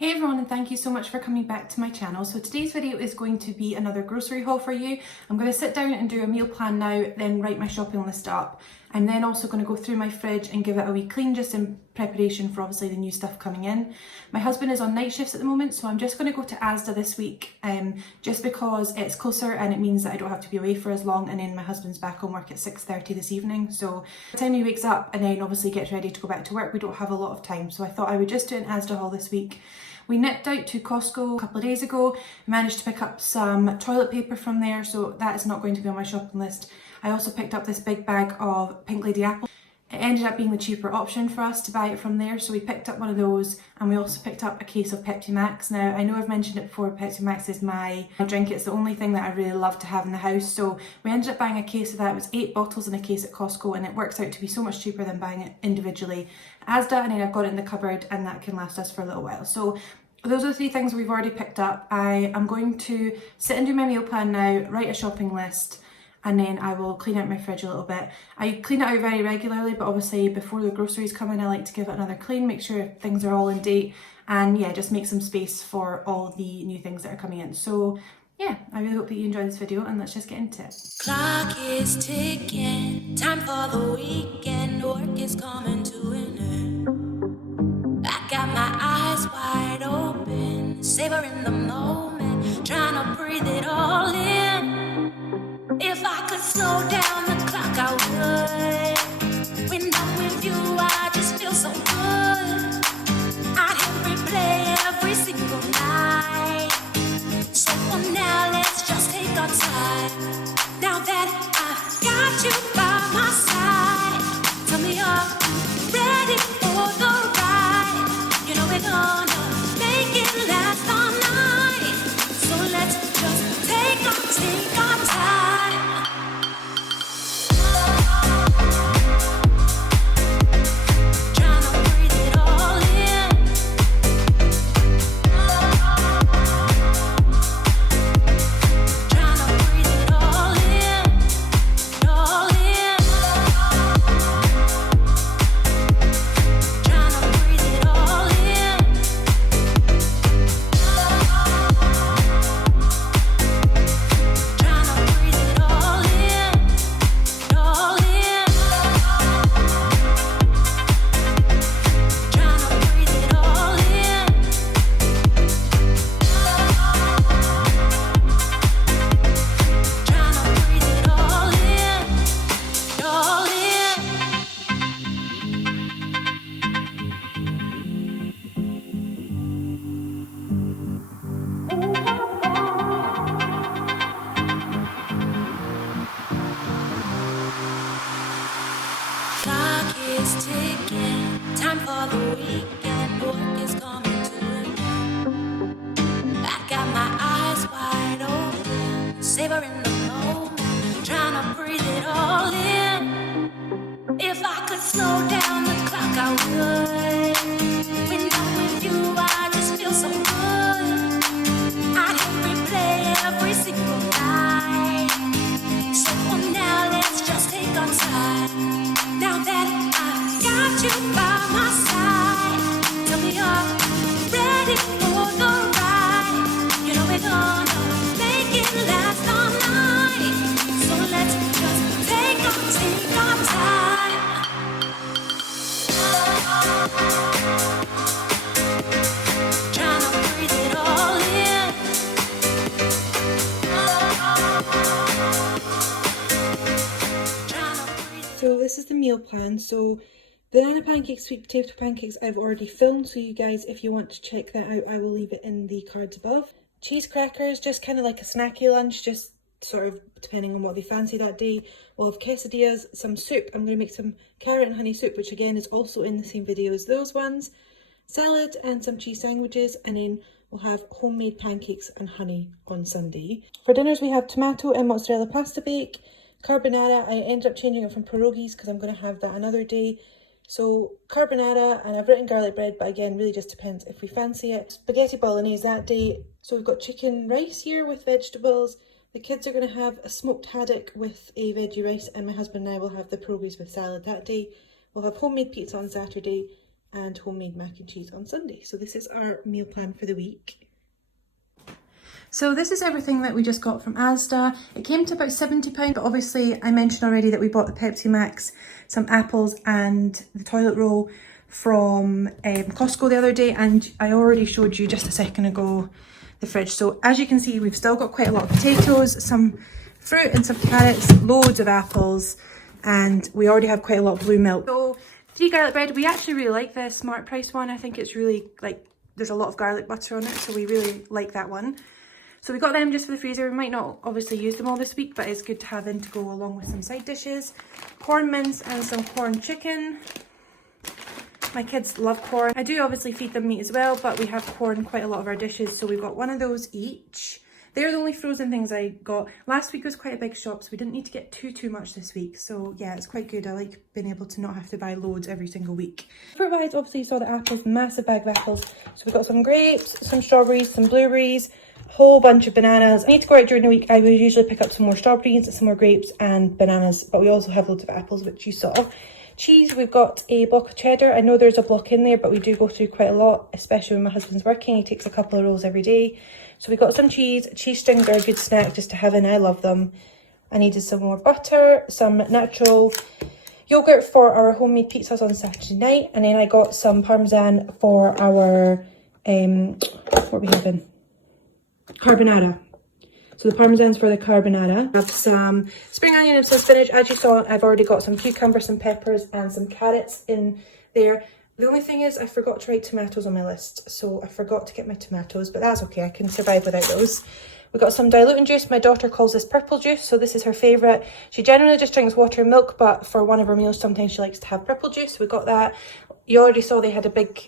Hey everyone, and thank you so much for coming back to my channel. So today's video is going to be another grocery haul for you. I'm going to sit down and do a meal plan now, then write my shopping list up. I'm then also going to go through my fridge and give it a wee clean just in preparation for obviously the new stuff coming in. My husband is on night shifts at the moment, so I'm just going to go to ASDA this week just because it's closer and it means that I don't have to be away for as long, and then my husband's back on work at 6:30 this evening. So by the time he wakes up and then obviously gets ready to go back to work, we don't have a lot of time. So I thought I would just do an ASDA haul this week. We nipped out to Costco a couple of days ago, managed to pick up some toilet paper from there, so that is not going to be on my shopping list. I also picked up this big bag of Pink Lady apples. It ended up being the cheaper option for us to buy it from there, so we picked up one of those, and we also picked up a case of Pepsi Max. Now, I know I've mentioned it before, Pepsi Max is my drink. It's the only thing that I really love to have in the house, so we ended up buying a case of that. It was 8 bottles in a case at Costco, and it works out to be so much cheaper than buying it individually at ASDA, and then I've got it in the cupboard, and that can last us for a little while. So those are the 3 things we've already picked up. I am going to sit and do my meal plan now, write a shopping list, and then I will clean out my fridge a little bit. I clean it out very regularly, but obviously before the groceries come in, I like to give it another clean, make sure things are all in date, and yeah, just make some space for all the new things that are coming in. So yeah, I really hope that you enjoy this video, and let's just get into it. Clock is ticking, time for the weekend, work is coming to an end. I got my eyes wide open, savoring the moment, trying to breathe it all in. If I could slow down the clock, I would. When I'm with you, I just feel so good. I'd hit replay every single night. So for now, let's just take our time. Now that I've got you by my side, tell me, are you ready for the ride? You know we're gonna make it last all night. So let's just take our time. Time for the weekend, work is coming to an end. I got my eyes wide open, savoring the moment, trying to breathe it all in. If I could slow down the clock, I would. When I'm with you, I just feel so good. I'd hit replay every single night. So for now, let's just take our time. Now that I've got you by my side, tell me, are you ready for the ride? You know we're gonna make it last all night. So let's just take our time. Trying to breathe it all in. So this is the meal plan. So banana pancakes, sweet potato pancakes, I've already filmed, so you guys, if you want to check that out, I will leave it in the cards above. Cheese crackers, just kind of like a snacky lunch, just sort of depending on what they fancy that day. We'll have quesadillas, some soup. I'm going to make some carrot and honey soup, which again is also in the same video as those ones. Salad and some cheese sandwiches, and then we'll have homemade pancakes and honey on Sunday. For dinners we have tomato and mozzarella pasta bake, carbonara. I ended up changing it from pierogies because I'm going to have that another day. So carbonara, and I've written garlic bread, but again, really just depends if we fancy it. Spaghetti bolognese that day. So we've got chicken rice here with vegetables. The kids are going to have a smoked haddock with a veggie rice, and my husband and I will have the pierogies with salad that day. We'll have homemade pizza on Saturday, and homemade mac and cheese on Sunday. So this is our meal plan for the week. So this is everything that we just got from Asda. It came to about £70, but obviously I mentioned already that we bought the Pepsi Max, some apples and the toilet roll from Costco the other day, and I already showed you just a second ago the fridge. So as you can see, we've still got quite a lot of potatoes, some fruit and some carrots, loads of apples, and we already have quite a lot of blue milk. So 3 garlic bread. We actually really like the Smart Price one. I think it's really, like, there's a lot of garlic butter on it, so we really like that one. So we got them just for the freezer. We might not obviously use them all this week, but it's good to have in to go along with some side dishes. Corn mince and some corn chicken. My kids love corn. I do obviously feed them meat as well, but we have corn quite a lot of our dishes, so we've got one of those each. They're the only frozen things I got. Last week was quite a big shop, so we didn't need to get too much this week. So yeah, it's quite good. I like being able to not have to buy loads every single week. Fruit-wise, obviously you saw the apples, massive bag of apples. So we've got some grapes, some strawberries, some blueberries, a whole bunch of bananas. I need to go out during the week. I would usually pick up some more strawberries, some more grapes and bananas, but we also have loads of apples, which you saw. Cheese, we've got a block of cheddar. I know there's a block in there, but we do go through quite a lot, especially when my husband's working. He takes a couple of rolls every day. So we got some cheese. Cheese strings are a good snack just to have in. I love them. I needed some more butter, some natural yogurt for our homemade pizzas on Saturday night. And then I got some parmesan for our, what are we having? Carbonara. So the parmesan's for the carbonara. I have some spring onion and some spinach. As you saw, I've already got some cucumbers, some peppers and some carrots in there. The only thing is I forgot to write tomatoes on my list. So I forgot to get my tomatoes, but that's okay. I can survive without those. We've got some diluting juice. My daughter calls this purple juice, so this is her favourite. She generally just drinks water and milk, but for one of her meals, sometimes she likes to have purple juice. We got that. You already saw they had a big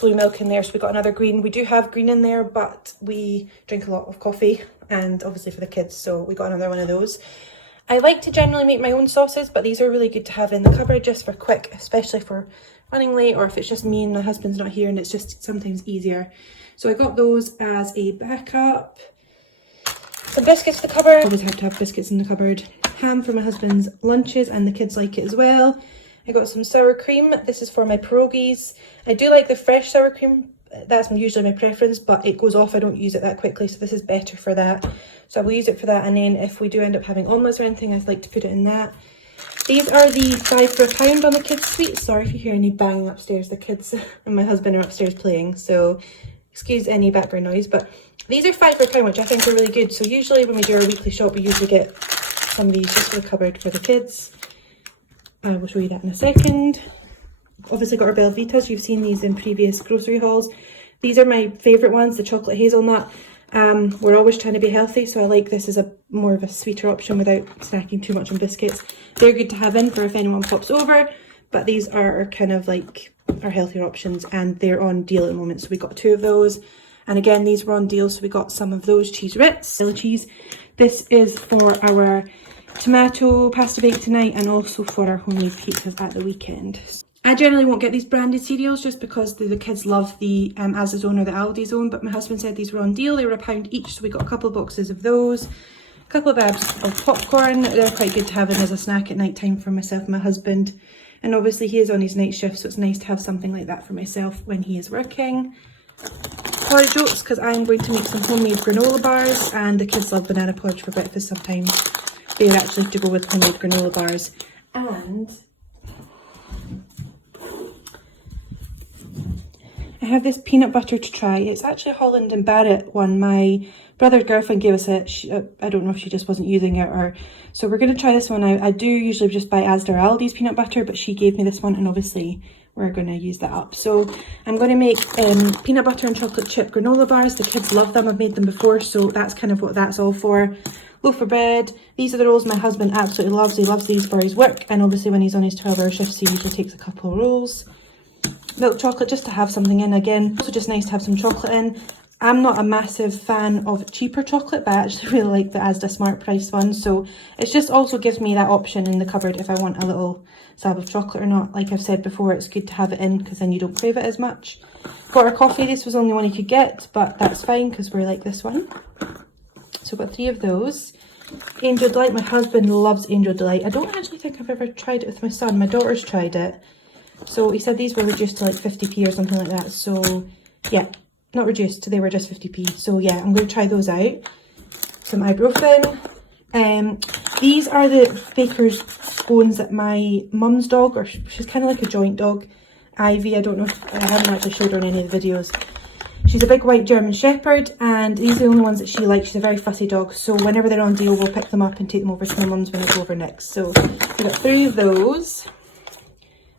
blue milk in there, so we got another green. We do have green in there, but we drink a lot of coffee, and obviously for the kids, so we got another one of those. I like to generally make my own sauces, but these are really good to have in the cupboard just for quick, especially for running late, or if it's just me and my husband's not here and it's just sometimes easier. So I got those as a backup. Some biscuits in the cupboard. Always have to have biscuits in the cupboard. Ham for my husband's lunches, and the kids like it as well. I got some sour cream. This is for my pierogies. I do like the fresh sour cream. That's usually my preference, but it goes off. I don't use it that quickly, so this is better for that. So I will use it for that, and then if we do end up having omelets or anything, I'd like to put it in that. These are the 5 for £1 on the kids' sweets. Sorry if you hear any banging upstairs. The kids and my husband are upstairs playing, so excuse any background noise. But these are 5 for £1, which I think are really good. So usually when we do our weekly shop, we usually get some of these just for the cupboard for the kids. I will show you that in a second. Obviously got our Belvitas. You've seen these in previous grocery hauls. These are my favourite ones, the chocolate hazelnut. We're always trying to be healthy, so I like this as a more of a sweeter option without snacking too much on biscuits. They're good to have in for if anyone pops over, but these are kind of like our healthier options, and they're on deal at the moment, so we got 2 of those. And again, these were on deal, so we got some of those cheese Ritz. Cheese. This is for our tomato pasta bake tonight, and also for our homemade pizzas at the weekend. I generally won't get these branded cereals just because the kids love the ASDA Zone or the Aldi Zone, but my husband said these were on deal. They were £1 each, so we got a couple of boxes of those. A couple of bags of popcorn. They're quite good to have in as a snack at night time for myself and my husband. And obviously he is on his night shift, so it's nice to have something like that for myself when he is working. Porridge oats, because I'm going to make some homemade granola bars, and the kids love banana porridge for breakfast sometimes. They would actually have to go with homemade granola bars. And I have this peanut butter to try. It's actually a Holland and Barrett one. My brother's girlfriend gave us it. I don't know if she just wasn't using it, or so we're going to try this one out. I do usually just buy Asda or Aldi's peanut butter, but she gave me this one, and obviously we're going to use that up. So I'm going to make peanut butter and chocolate chip granola bars. The kids love them. I've made them before, so that's kind of what that's all for. Loaf of bread. These are the rolls my husband absolutely loves. He loves these for his work, and obviously when he's on his 12-hour shifts, he usually takes a couple of rolls. Milk chocolate, just to have something in again. Also just nice to have some chocolate in. I'm not a massive fan of cheaper chocolate, but I actually really like the Asda Smart Price one. So it just also gives me that option in the cupboard if I want a little slab of chocolate or not. Like I've said before, it's good to have it in because then you don't crave it as much. Got our coffee. This was the only one you could get, but that's fine because we're like this one. So I've got 3 of those. Angel Delight. My husband loves Angel Delight. I don't actually think I've ever tried it with my son. My daughter's tried it. So he said these were reduced to like 50p or something like that. So yeah, not reduced, they were just 50p. So yeah, I'm going to try those out. Some ibuprofen. These are the baker's scones that my mum's dog, or she's kind of like a joint dog, Ivy, I don't know if, I haven't actually showed her in any of the videos. She's a big white German Shepherd, and these are the only ones that she likes. She's a very fussy dog, so whenever they're on deal, we'll pick them up and take them over to my mum's when I go over next. So we've got 3 of those.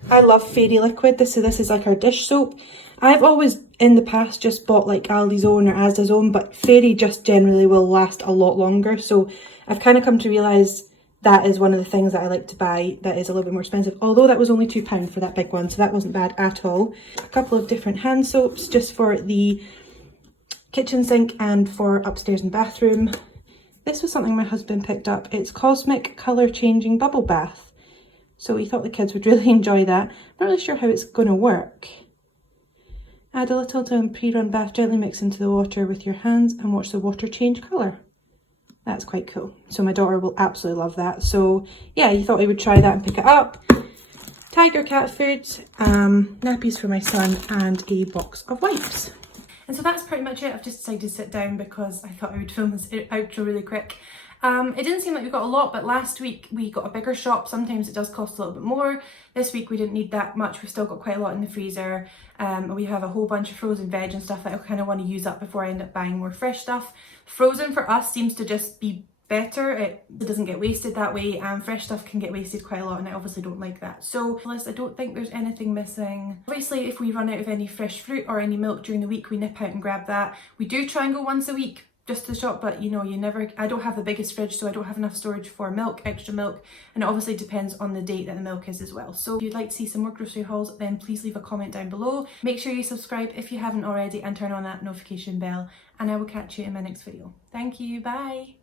I love Fairy Liquid. This is like our dish soap. I've always in the past just bought like Aldi's own or ASDA's own, but Fairy just generally will last a lot longer. So I've kind of come to realise that is one of the things that I like to buy that is a little bit more expensive. Although that was only £2 for that big one, so that wasn't bad at all. A couple of different hand soaps just for the kitchen sink and for upstairs and bathroom. This was something my husband picked up. It's Cosmic Colour Changing Bubble Bath. So he thought the kids would really enjoy that. I'm not really sure how it's going to work. Add a little to a pre-run bath, gently mix into the water with your hands and watch the water change colour. That's quite cool. So my daughter will absolutely love that. So yeah, he thought he would try that and pick it up. Tiger cat food, nappies for my son, and a box of wipes. And so that's pretty much it. I've just decided to sit down because I thought I would film this outro really quick. It didn't seem like we got a lot, but last week we got a bigger shop. Sometimes it does cost a little bit more. This week we didn't need that much. We've still got quite a lot in the freezer. We have a whole bunch of frozen veg and stuff that I kind of want to use up before I end up buying more fresh stuff. Frozen for us seems to just be better. It doesn't get wasted that way, and fresh stuff can get wasted quite a lot, and I obviously don't like that. So I don't think there's anything missing. Obviously, if we run out of any fresh fruit or any milk during the week, we nip out and grab that. We do try and go once a week just to the shop, but you know, I don't have the biggest fridge, so I don't have enough storage for milk, extra milk, and it obviously depends on the date that the milk is as well. So if you'd like to see some more grocery hauls, then please leave a comment down below. Make sure you subscribe if you haven't already and turn on that notification bell, and I will catch you in my next video. Thank you, bye.